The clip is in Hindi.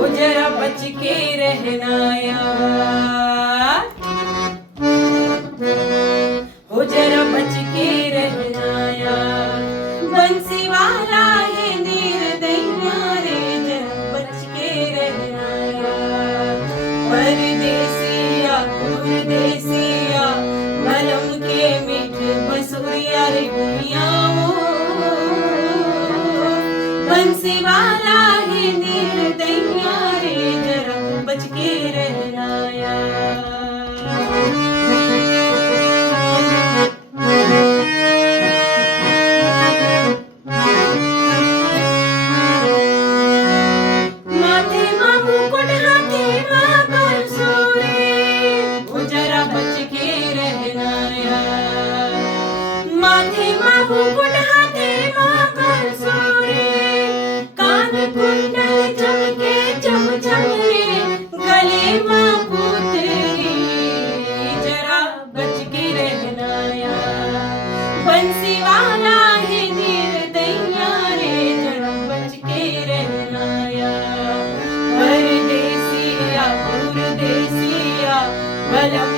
हो जरा बच के रहना यार, हो जरा बच के रहना यार। बंसी वाला है निर्दयिया रे, जरा बच के रहना यार। परदेसिया परदेसिया बलम के मीठ बसुरिया रे गुनिया वो। बंसी वाला है निर्दयिया रे, जरा बच के रहना यार। माथे मां मुकुट हाथे मां बांसुरी, हो जरा बच के रहना यार। माथे मां मुकुट हाथे मां बांसुरी, कान कुंडल चमके चम चम रे, गले मां पुतरी, जरा बच के रहना यार। बंसी वाला है निर्दयिया रे, जरा बच के रहना यार। परदेसिया परदेसिया बलम